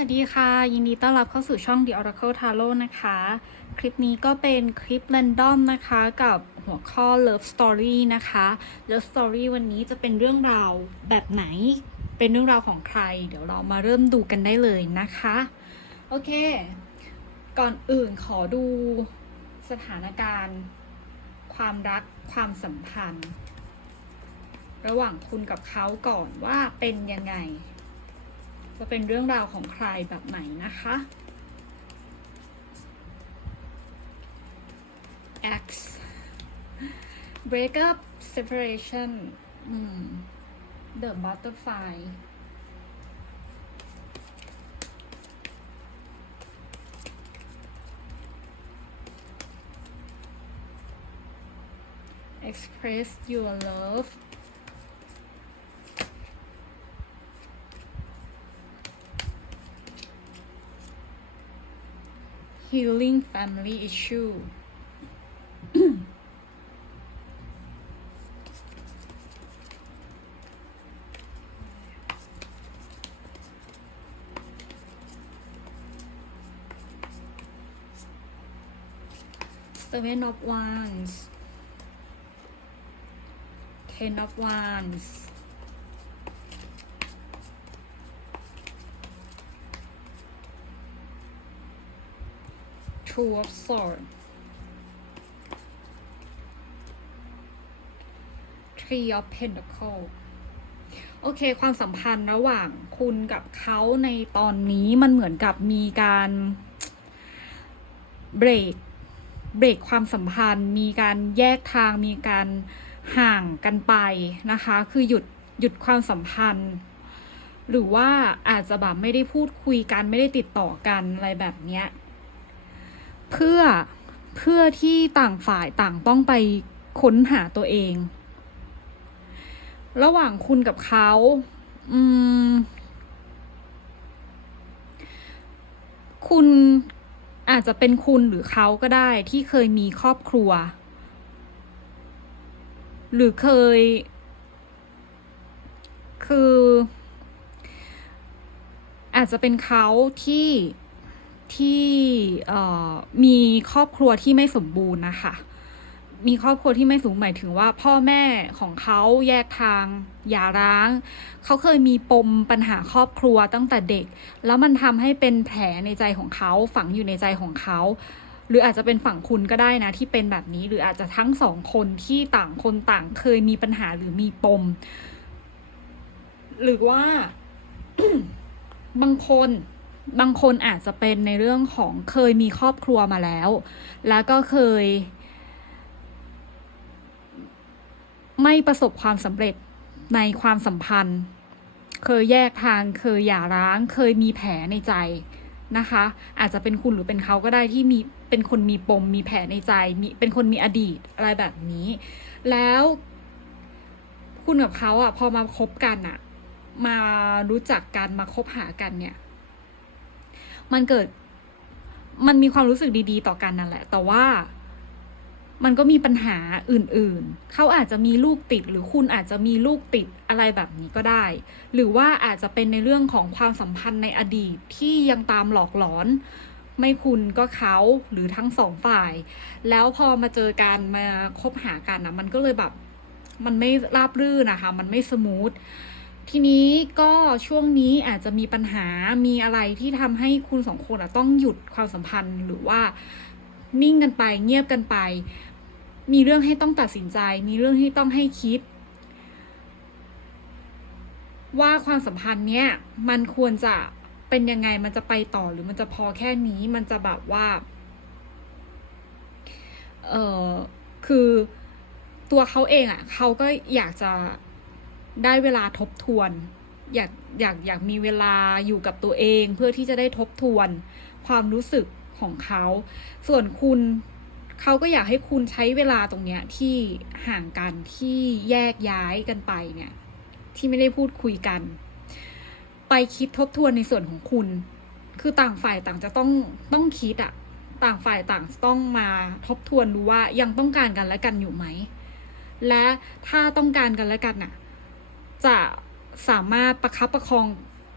วัสดีค่ะ ยินดีต้อนรับเข้าสู่ช่อง The Oracle Tarot นะคะ คลิปนี้ก็เป็นคลิป r รนดอมนะคะกับหัวข้อ Love Story นะคะ Love Story วันนี้จะเป็นเรื่องราวแบบไหน เป็นเรื่องราวของใคร เดี๋ยวเรามาเริ่มดูกันได้เลยนะคะ โอเค ก่อนอื่นขอดูสถานการณ์ ความรักความสัมพันธ์ ระหว่างคุณกับเขาก่อนว่าเป็นยังไง จะเป็นเรื่องราวของใครแบบไหนนะคะ X break up separation อืม the butterfly express your love healing family issue. 7 of wands ten of wands two of swords three of pentacle โอเค ความสัมพันธ์ระหว่างคุณกับเขาในตอนนี้มันเหมือนกับมีการเบรกเบรกความสัมพันธ์ มีการแยกทาง มีการห่างกันไปนะคะ คือหยุดหยุดความสัมพันธ์ หรือว่าอาจจะแบบไม่ได้พูดคุยกัน ไม่ได้ติดต่อกันอะไรแบบเนี้ย เพื่อเพื่อที่ต่างฝ่ายต่างต้องไปค้นหาตัวเอง ระหว่างคุณกับเขาอืมคุณอาจจะเป็นคุณหรือเขาก็ได้ที่เคยมีครอบครัว หรือเคย คือ อาจจะเป็นเขาที่ ที่มีครอบครัวที่ไม่สมบูรณ์นะคะ มีครอบครัวที่ไม่สูงหมายถึงว่า พ่อแม่ของเขาแยกทางหย่าร้าง เขาเคยมีปมปัญหาครอบครัวตั้งแต่เด็ก แล้วมันทำให้เป็นแผลในใจของเขาฝังอยู่ในใจของเขาหรืออาจจะเป็นฝั่งคุณก็ได้นะที่เป็นแบบนี้ หรืออาจจะทั้งสองคนที่ต่างคนต่างเคยมีปัญหาหรือมีปม หรือว่า บางคน บางคนอาจจะเป็นในเรื่องของเคยมีครอบครัวมาแล้ว แล้วก็เคย ไม่ประสบความสำเร็จในความสัมพันธ์ เคยแยกทาง เคยหย่าร้าง เคยมีแผลในใจนะคะ อาจจะเป็นคุณหรือเป็นเขาก็ได้ที่มีเป็นคนมีปม มีแผลในใจ มีเป็นคนมีอดีตอะไรแบบนี้ แล้วคุณกับเขาอะพอมาคบกันอะ มารู้จักกันมาคบหากันเนี่ย มันเกิด มันมีความรู้สึกดี ๆ ต่อกันนั่นแหละ แต่ว่ามันก็มีปัญหาอื่นๆ เขาอาจจะมีลูกติด หรือคุณอาจจะมีลูกติดอะไรแบบนี้ก็ได้ หรือว่าอาจจะเป็นในเรื่องของความสัมพันธ์ในอดีตที่ยังตามหลอกหลอน ไม่คุณก็เขาหรือทั้งสองฝ่าย แล้วพอมาเจอกันมาคบหากันนะมันก็เลยแบบ มันไม่ราบรื่นนะคะ มันไม่สมูท ทีนี้ก็ช่วงนี้อาจจะมีปัญหามีอะไรที่ทำให้คุณสองคนต้องหยุดความสัมพันธ์หรือว่านิ่งกันไป เงียบกันไป มีเรื่องให้ต้องตัดสินใจ มีเรื่องที่ต้องให้คิด ว่าความสัมพันธ์เนี้ยมันควรจะเป็นยังไงมันจะไปต่อหรือมันจะพอแค่นี้มันจะแบบว่า เออคือตัวเขาเองอะ่ะเขาก็อยากจะ ได้เวลาทบทวน อยากอยากอยากมีเวลาอยู่กับตัวเองเพื่อที่จะได้ทบทวน ความรู้สึกของเขา ส่วนคุณเขาก็อยากให้คุณใช้เวลาตรงเนี้ยที่ห่างกันที่แยกย้ายกันไปเนี่ย ที่ไม่ได้พูดคุยกัน ไปคิดทบทวนในส่วนของคุณ คือต่างฝ่ายต่างจะต้องต้องคิดอะต่างฝ่ายต่างต้องมาทบทวนดูว่ายังต้องการกันและกันอยู่ไหม และถ้าต้องการกันและกันน่ะ จะสามารถประคับประคอง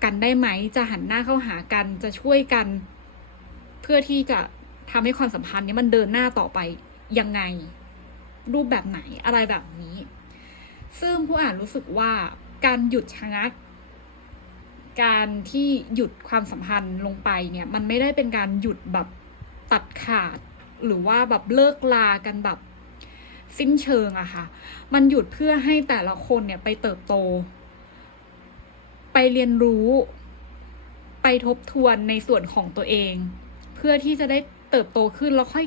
กันได้ไหม จะหันหน้าเข้าหากันจะช่วยกัน เพื่อที่จะทำให้ความสัมพันธ์นี้มันเดินหน้าต่อไปยังไง รูปแบบไหนอะไรแบบนี้ ซึ่งผู้อ่านรู้สึกว่าการหยุดชะงัก การที่หยุดความสัมพันธ์ลงไปเนี่ย มันไม่ได้เป็นการหยุดแบบตัดขาด หรือว่าแบบเลิกลากันแบบ สิ้นเชิงอะค่ะ มันหยุดเพื่อให้แต่ละคนเนี่ยไปเติบโต ไปเรียนรู้ ไปทบทวนในส่วนของตัวเอง เพื่อที่จะได้เติบโตขึ้นแล้วค่อย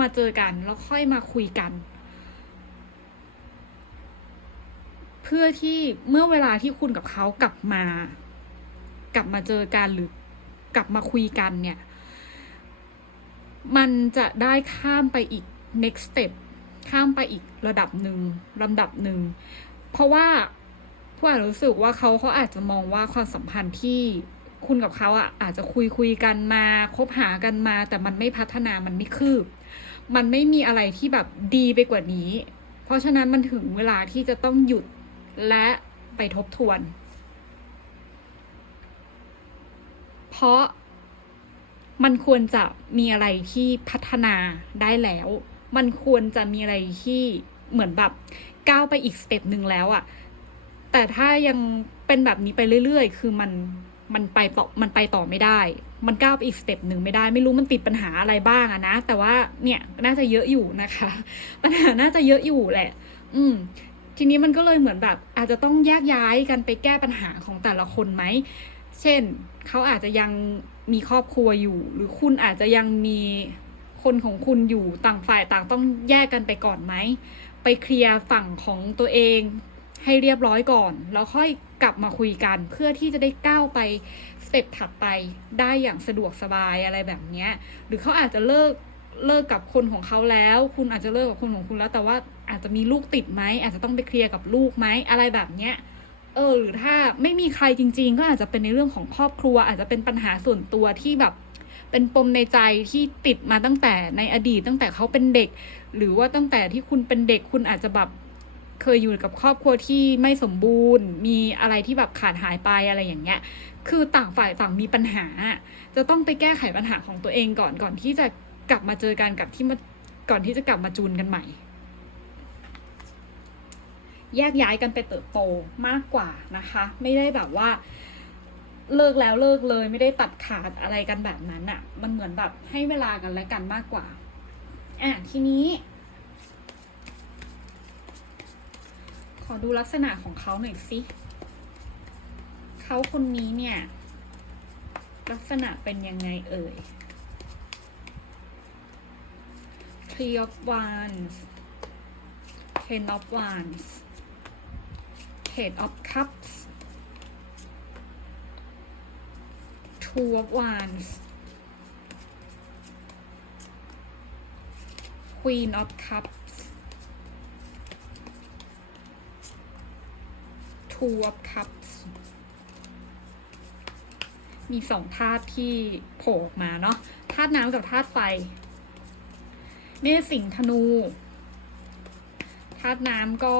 มาเจอกัน แล้วค่อยมาคุยกัน เพื่อที่เมื่อเวลาที่คุณกับเขากลับมา กลับมาเจอกันหรือกลับมาคุยกันเนี่ย มันจะได้ข้ามไปอีก next step ข้ามไปอีกระดับหนึ่งลำดับหนึ่ง เพราะว่าผู้อ่านรู้สึกว่าเขาเขาอาจจะมองว่าความสัมพันธ์ที่คุณกับเขาอะอาจจะคุยคุยกันมาคบหากันมา แต่มันไม่พัฒนามันไม่คืบ มันไม่มีอะไรที่แบบดีไปกว่านี้ เพราะฉะนั้นมันถึงเวลาที่จะต้องหยุดและไปทบทวน เพราะมันควรจะมีอะไรที่พัฒนาได้แล้ว มันควรจะมีอะไรที่เหมือนแบบก้าวไปอีกสเต็ปหนึ่งแล้วอะแต่ถ้ายังเป็นแบบนี้ไปเรื่อยๆ คือมันมันไปต่อมันไปต่อไม่ได้ มันก้าวไปอีกสเต็ปหนึ่งไม่ได้ ไม่รู้มันติดปัญหาอะไรบ้างอะนะ แต่ว่าเนี่ยน่าจะเยอะอยู่นะคะ ปัญหาน่าจะเยอะอยู่แหละ อืม ทีนี้มันก็เลยเหมือนแบบ อาจจะต้องแยกย้ายกันไปแก้ปัญหาของแต่ละคนไหม เช่น เขาอาจจะยังมีครอบครัวอยู่ หรือคุณอาจจะยังมี คนของคุณอยู่ต่างฝ่ายต่างต้องแยกกันไปก่อนไหม ไปเคลียร์ฝั่งของตัวเองให้เรียบร้อยก่อน แล้วค่อยกลับมาคุยกันเพื่อที่จะได้ก้าวไปสเต็ปถัดไปได้อย่างสะดวกสบายอะไรแบบเนี้ย หรือเขาอาจจะเลิกเลิกกับคนของเขาแล้ว คุณอาจจะเลิกกับคนของคุณแล้ว แต่ว่าอาจจะมีลูกติดไหมอาจจะต้องไปเคลียร์กับลูกไหมอะไรแบบเนี้ยเออหรือถ้าไม่มีใครจริง ๆ ก็อาจจะเป็นในเรื่องของครอบครัว อาจจะเป็นปัญหาส่วนตัวที่แบบ เป็นปมในใจที่ติดมาตั้งแต่ในอดีตตั้งแต่เขาเป็นเด็ก หรือว่าตั้งแต่ที่คุณเป็นเด็กคุณอาจจะแบบเคยอยู่กับครอบครัวที่ไม่สมบูรณ์ มีอะไรที่แบบขาดหายไปอะไรอย่างเงี้ย คือต่างฝ่ายต่างมีปัญหา จะต้องไปแก้ไขปัญหาของตัวเองก่อนก่อนที่จะกลับมาเจอกันกับที่มาก่อนที่จะกลับมาจูนกันใหม่ แยกย้ายกันไปเติบโตมากกว่านะคะ ไม่ได้แบบว่า เลิกแล้วเลิกเลยไม่ได้ตัดขาดอะไรกันแบบนั้นอะ่ะมันเหมือนแบบให้เวลากันและกันมากกว่า อะทีนี้ ขอดูลักษณะของเขาหน่อยสิเขาคนนี้เนี่ย ลักษณะเป็นยังไงเอ่ย Three of Wands Ten of Wands Page of Cups Two of Wands Queen of Cups Two of Cups มีสองธาตุที่โผล่มาเนาะธาตุน้ำกับธาตุไฟเมษสิงธนูธาตุน้ำก็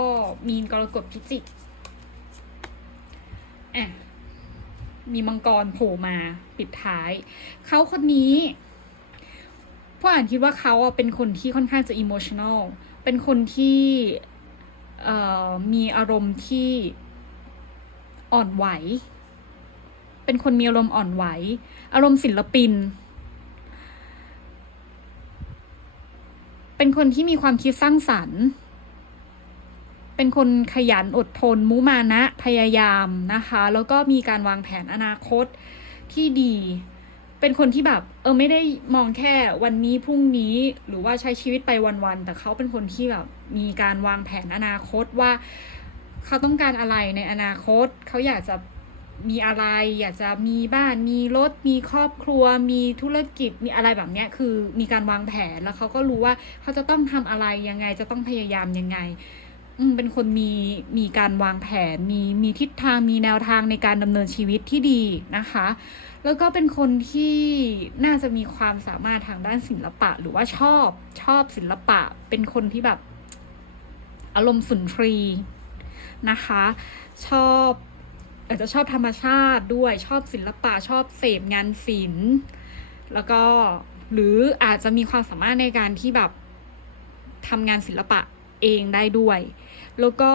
มีนกรกฎพิจิกอะ มีมังกรโผล่มาปิดท้าย เขาคนนี้ผู้อ่านคิดว่าเขาเป็นคนที่ค่อนข้างจะอิโมชัน a ลเป็นคนที่มีอารมณ์ที่อ่อนไหว เป็นคนมีอารมณ์อ่อนไหว อารมณ์ศิลปิน เป็นคนที่มีความคิดสร้างสรรค์ เป็นคนขยันอดทน มุมานะพยายามนะคะ แล้วก็มีการวางแผนอนาคตที่ดี เป็นคนที่แบบเออไม่ได้มองแค่วันนี้พรุ่งนี้หรือว่าใช้ชีวิตไปวันๆแต่เขาเป็นคนที่แบบมีการวางแผนอนาคตว่าเขาต้องการอะไรในอนาคต เขาอยากจะมีอะไร อยากจะมีบ้าน มีรถ มีครอบครัว มีธุรกิจ มีอะไรแบบเนี้ย คือมีการวางแผน แล้วเขาก็รู้ว่าเขาจะต้องทำอะไรยังไง จะต้องพยายามยังไง เป็นคนมีมีการวางแผน มีมีทิศทางมีแนวทางในการดำเนินชีวิตที่ดีนะคะ แล้วก็เป็นคนที่น่าจะมีความสามารถทางด้านศิลปะ หรือว่าชอบชอบศิลปะ เป็นคนที่แบบอารมณ์สุนทรีนะคะ ชอบอาจจะชอบธรรมชาติด้วยชอบศิลปะชอบเสพงานศิลป์แล้วก็หรืออาจจะมีความสามารถในการที่แบบทำงานศิลปะ เองได้ด้วย แล้วก็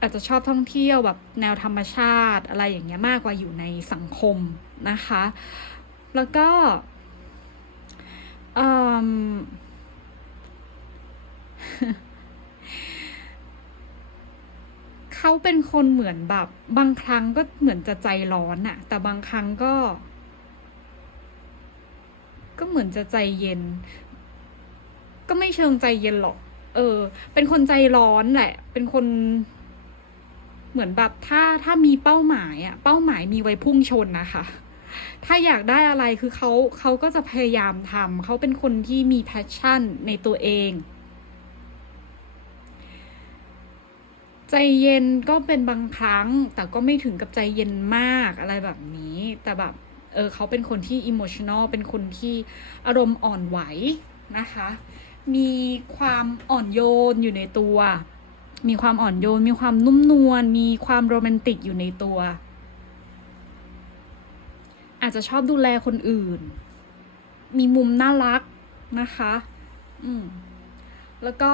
อาจจะชอบท่องเที่ยวแบบแนวธรรมชาติอะไรอย่างเงี้ยมากกว่าอยู่ในสังคมนะคะ แล้วก็เขาเป็นคนเหมือนแบบ บางครั้งก็เหมือนจะใจร้อนอะแต่บางครั้งก็ ก็เหมือนจะใจเย็น ก็ไม่เชิงใจเย็นหรอก เออ เป็นคนใจร้อนแหละ เป็นคน เหมือนแบบถ้าถ้ามีเป้าหมายอะเป้าหมายมีไว้พุ่งชนนะคะ ถ้าอยากได้อะไรคือเขาเขาก็จะพยายามทำเขาเป็นคนที่มีแพชชั่นในตัวเอง ใจเย็นก็เป็นบางครั้ง แต่ก็ไม่ถึงกับใจเย็นมากอะไรแบบนี้ แต่แบบเออเขาเป็นคนที่อิโมชัน a ลเป็นคนที่อารมณ์อ่อนไหวนะคะ มีความอ่อนโยนอยู่ในตัว มีความอ่อนโยน มีความนุ่มนวล มีความโรแมนติกอยู่ในตัว อาจจะชอบดูแลคนอื่น มีมุมน่ารักนะคะ อืม แล้วก็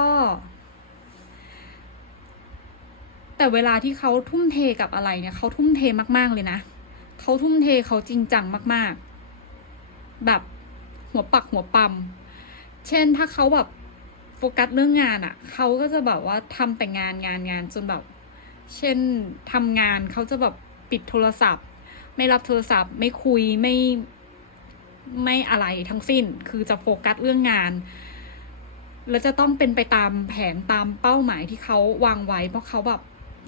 แต่เวลาที่เขาทุ่มเทกับอะไรเนี่ยเขาทุ่มเทมาก ๆ เลยนะ เขาทุ่มเทเขาจริงจังมาก ๆ แบบหัวปักหัวปั๊ม เช่นถ้าเขาแบบโฟกัสเรื่องงานอะ่ะ เขาก็จะแบบว่าทำแต่งานงานงานจนแบบ เช่นทำงานเขาจะแบบปิดโทรศัพท์ ไม่รับโทรศัพท์ ไม่คุยไม่ไม่อะไรทั้งสิ้น คือจะโฟกัสเรื่องงานแล้วจะต้องเป็นไปตามแผนตามเป้าหมายที่เขาวางไว้ เพราะเขาแบบ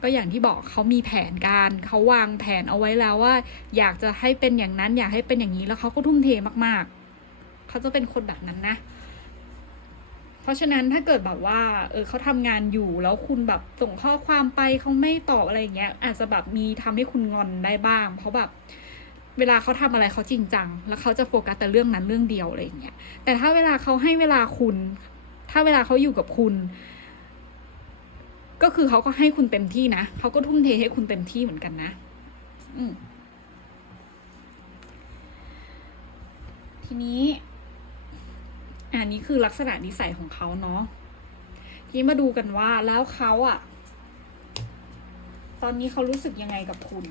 ก็อย่างที่บอกเขามีแผนการเขาวางแผนเอาไว้แล้วว่า อยากจะให้เป็นอย่างนั้น อยากให้เป็นอย่างนี้แล้วเขาก็ทุ่มเทมากๆ เขาจะเป็นคนแบบนั้นนะ เพราะฉะนั้นถ้าเกิดแบบว่า เออเขาทำงานอยู่แล้วคุณแบบส่งข้อความไปเขาไม่ตอบอะไรอย่างเงี้ย อาจจะแบบมีทำให้คุณงอนได้บ้าง เพราะแบบเวลาเขาทำอะไรเขาจริงจัง แล้วเขาจะโฟกัสแต่เรื่องนั้นเรื่องเดียวอะไรอย่างเงี้ย แต่ถ้าเวลาเขาให้เวลาคุณ ถ้าเวลาเขาอยู่กับคุณ ก็คือเขาก็ให้คุณเต็มที่นะเขาก็ทุ่มเทให้คุณเต็มที่เหมือนกันนะ อืมทีนี้ อันนี้คือลักษณะนิสัยของเขาเนาะทีนี้มาดูกันว่าแล้วเขาอะตอนนี้เขารู้สึกยังไงกับคุณ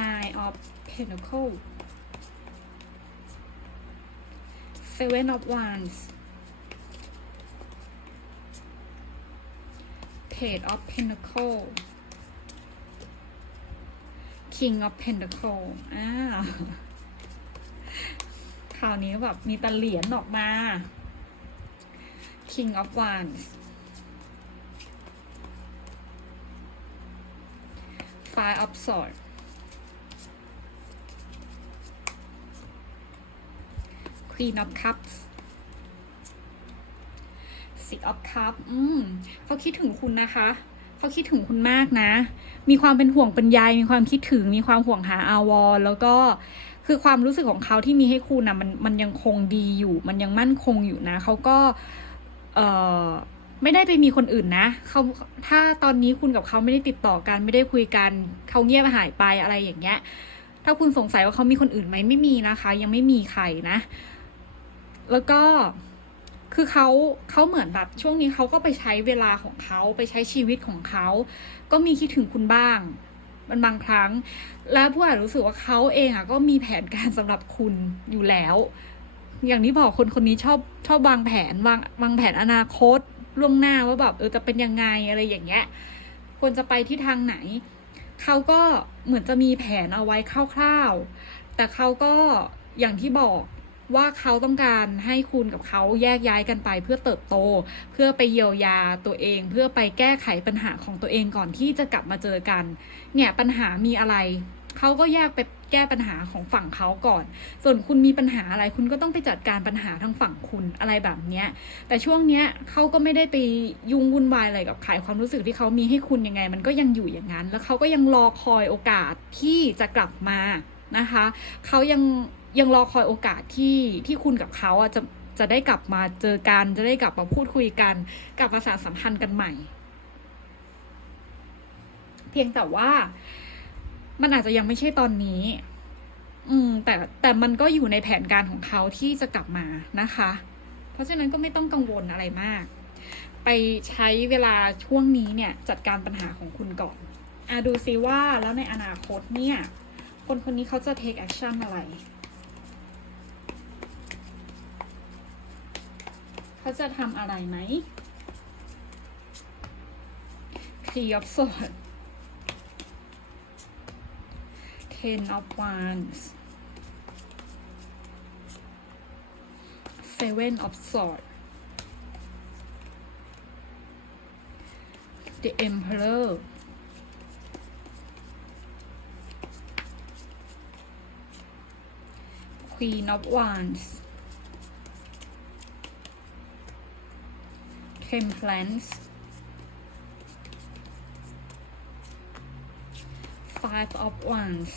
Nine of Pentacles Seven of Wands Page of Pentacles King of Pentacles อ่าคราวนี้แบบมีตะเหรียญออกมา King of Wands Five of Swords Queen of Cups Six of Cups อืมเขาคิดถึงคุณนะคะ เขาคิดถึงคุณมากนะ มีความเป็นห่วงเป็นใยมีความคิดถึง มีความห่วงหาอาวรณ์แล้วก็คือความรู้สึกของเขาที่มีให้คุณนะมันมันยังคงดีอยู่ มันยังมั่นคงอยู่นะเขาก็เอ่อไม่ได้ไปมีคนอื่นนะเขาถ้าตอนนี้คุณกับเขาไม่ได้ติดต่อกันไม่ได้คุยกันเขาเงียบหายไปอะไรอย่างเงี้ย ถ้าคุณสงสัยว่าเขามีคนอื่นไหมไม่มีนะคะ ยังไม่มีใครนะ แล้วก็ คือเขาเขาเหมือนแบบช่วงนี้เขาก็ไปใช้เวลาของเขาไปใช้ชีวิตของเขาก็มีคิดถึงคุณบ้าง มันบางครั้ง แล้วผู้อ่านรู้สึกว่าเขาเองอะก็มีแผนการสำหรับคุณอยู่แล้ว อย่างที่บอกคนคนนี้ชอบชอบวางแผนวางวางแผนอนาคตล่วงหน้าว่าแบบเออจะเป็นยังไงอะไรอย่างเงี้ยควรจะไปที่ทางไหนเขาก็เหมือนจะมีแผนเอาไว้คร่าวๆ แต่เขาก็อย่างที่บอก ว่าเขาต้องการให้คุณกับเขาแยกย้ายกันไปเพื่อเติบโต เพื่อไปเยียวยาตัวเอง เพื่อไปแก้ไขปัญหาของตัวเองก่อนที่จะกลับมาเจอกัน เนี่ยปัญหามีอะไรเขาก็แยกไปแก้ปัญหาของฝั่งเขาก่อน ส่วนคุณมีปัญหาอะไรคุณก็ต้องไปจัดการปัญหาทางฝั่งคุณอะไรแบบเนี้ย แต่ช่วงเนี้ยเขาก็ไม่ได้ไปยุ่งวุ่นวายอะไรกับใครความรู้สึกที่เขามีให้คุณยังไง มันก็ยังอยู่อย่างนั้น แล้วเขาก็ยังรอคอยโอกาสที่จะกลับมานะคะเขายัง ยังรอคอยโอกาสที่ที่คุณกับเขาอะจะจะได้กลับมาเจอกัน จะได้กลับมาพูดคุยกัน กลับมาสานสัมพันธ์กันใหม่ เพียงแต่ว่ามันอาจจะยังไม่ใช่ตอนนี้ อืม แต่แต่มันก็อยู่ในแผนการของเขาที่จะกลับมานะคะ เพราะฉะนั้นก็ไม่ต้องกังวลอะไรมาก ไปใช้เวลาช่วงนี้เนี่ย จัดการปัญหาของคุณก่อนอะดูซิว่าแล้วในอนาคตเนี่ย คนคนนี้เขาจะ take action อะไร เขาจะทำอะไรไหม Three of Swords Ten of Wands Seven of Swords The Emperor Queen of Wands Temperance Five of Wands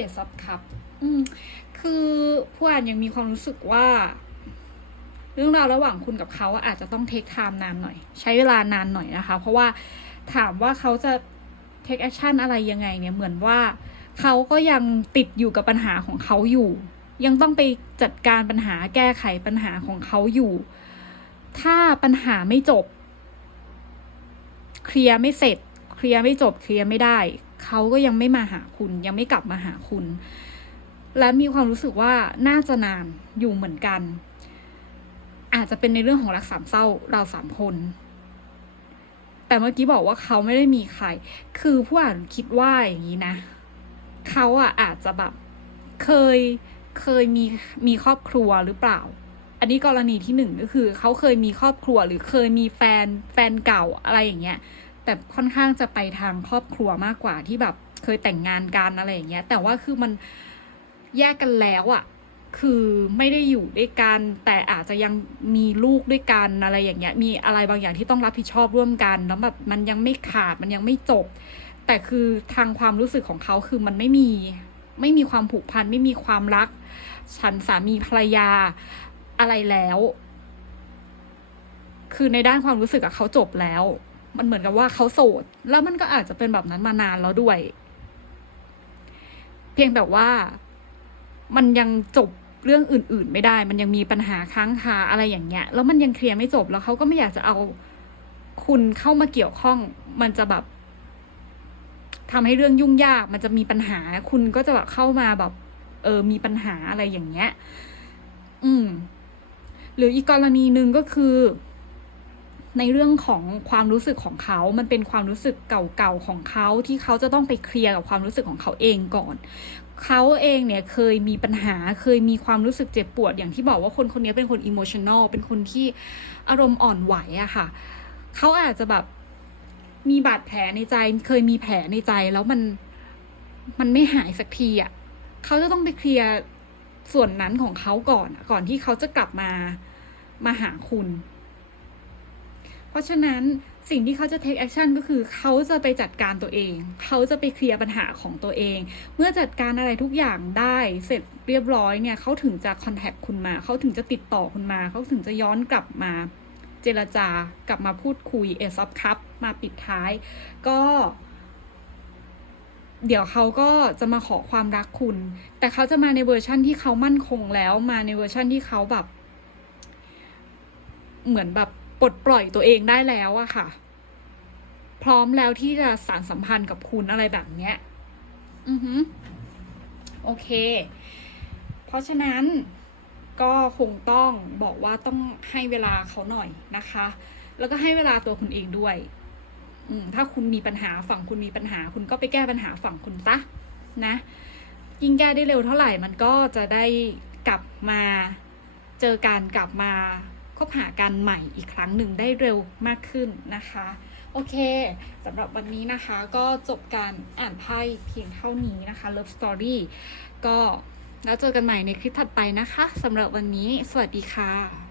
Ace of Cup อืมคือผู้อ่านยังมีความรู้สึกว่า เรื่องราวระหว่างคุณกับเขาอะอาจจะต้องเทคไทม์นานหน่อย ใช้เวลานานหน่อยนะคะ เพราะว่าถามว่าเขาจะเทคแอคชั่นอะไรยังไงเนี่ยเหมือนว่าเขาก็ยังติดอยู่กับปัญหาของเขาอยู่ ยังต้องไปจัดการปัญหาแก้ไขปัญหาของเขาอยู่ ถ้าปัญหาไม่จบ เคลียร์ไม่เสร็จ เคลียร์ไม่จบ เคลียร์ไม่ได้ เขาก็ยังไม่มาหาคุณ ยังไม่กลับมาหาคุณ และมีความรู้สึกว่าน่าจะนานอยู่เหมือนกัน อาจจะเป็นในเรื่องของรักสามเศร้าเราสามคน แต่เมื่อกี้บอกว่าเขาไม่ได้มีใคร คือผู้อ่านคิดว่าอย่างนี้นะ เขาอะอาจจะแบบเคย เคยมีมีครอบครัวหรือเปล่า อันนี้กรณีที่หนึ่งก็คือเขาเคยมีครอบครัวหรือเคยมีแฟนแฟนเก่าอะไรอย่างเงี้ยแต่ค่อนข้างจะไปทางครอบครัวมากกว่าที่แบบเคยแต่งงานกันอะไรอย่างเงี้ย แต่ว่าคือมันแยกกันแล้วอะ่ะ คือไม่ได้อยู่ด้วยกัน แต่อาจจะยังมีลูกด้วยกันอะไรอย่างเงี้ย มีอะไรบางอย่างที่ต้องรับผิดชอบร่วมกัน แล้วแบบมันยังไม่ขาดมันยังไม่จบ แต่คือทางความรู้สึกของเขาคือมันไม่มี ไม่มีความผูกพันไม่มีความรัก ฉันสามีภรรยาอะไรแล้ว คือในด้านความรู้สึกอะเขาจบแล้ว มันเหมือนกับว่าเขาโสด แล้วมันก็อาจจะเป็นแบบนั้นมานานแล้วด้วย เพียงแต่ว่ามันยังจบเรื่องอื่น ๆ ไม่ได้ มันยังมีปัญหาค้างคาอะไรอย่างเงี้ย แล้วมันยังเคลียร์ไม่จบ แล้วเขาก็ไม่อยากจะเอาคุณเข้ามาเกี่ยวข้อง มันจะแบบ ทำให้เรื่องยุ่งยากมันจะมีปัญหา คุณก็จะแบบเข้ามาแบบเออมีปัญหาอะไรอย่างเงี้ย อืม หรืออีกกรณีหนึ่งก็คือ ในเรื่องของความรู้สึกของเขา มันเป็นความรู้สึกเก่าๆของเขาที่เขาจะต้องไปเคลียร์กับความรู้สึกของเขาเองก่อน เขาเองเนี่ยเคยมีปัญหาเคยมีความรู้สึกเจ็บปวด อย่างที่บอกว่าคนคนนี้เป็นคนอิโมชัน a ลเป็นคนที่อารมณ์อ่อนไหวอะค่ะ เขาอาจจะแบบ มีบาดแผลในใจ เคยมีแผลในใจแล้วมันมันไม่หายสักทีอะเขาจะต้องไปเคลียร์ส่วนนั้นของเขาก่อน ก่อนที่เขาจะกลับมามาหาคุณ เพราะฉะนั้นสิ่งที่เขาจะ take action ก็คือเขาจะไปจัดการตัวเอง เขาจะไปเคลียร์ปัญหาของตัวเอง เมื่อจัดการอะไรทุกอย่างได้เสร็จเรียบร้อยเนี่ยเขาถึงจะ contact คุณมา เขาถึงจะติดต่อคุณมา เขาถึงจะย้อนกลับมา เจรจากลับมาพูดคุยเอซอฟครับมาปิดท้าย ก็ เดี๋ยวเขาก็จะมาขอความรักคุณ แต่เขาจะมาในเวอร์ชั่นที่เขามั่นคงแล้วมาในเวอร์ชั่นที่เขาแบบ เหมือนแบบปลดปล่อยตัวเองได้แล้วอะค่ะ พร้อมแล้วที่จะสานสัมพันธ์กับคุณอะไรแบบเนี้ย อือฮึโอเค เพราะฉะนั้น ก็คงต้องบอกว่าต้องให้เวลาเขาหน่อยนะคะ แล้วก็ให้เวลาตัวคุณเองด้วยถ้าคุณมีปัญหาฝั่งคุณมีปัญหา คุณก็ไปแก้ปัญหาฝั่งคุณซะนะ ยิ่งแก้ได้เร็วเท่าไหร่มันก็จะได้กลับมาเจอการกลับมาคบหากันใหม่อีกครั้งหนึ่งได้เร็วมากขึ้นนะคะ โอเคสำหรับวันนี้นะคะก็จบการอ่านไพ่เพียงเท่านี้นะคะ Love Story ก็ แล้วเจอกันใหม่ในคลิปถัดไปนะคะสำหรับวันนี้ สวัสดีค่ะ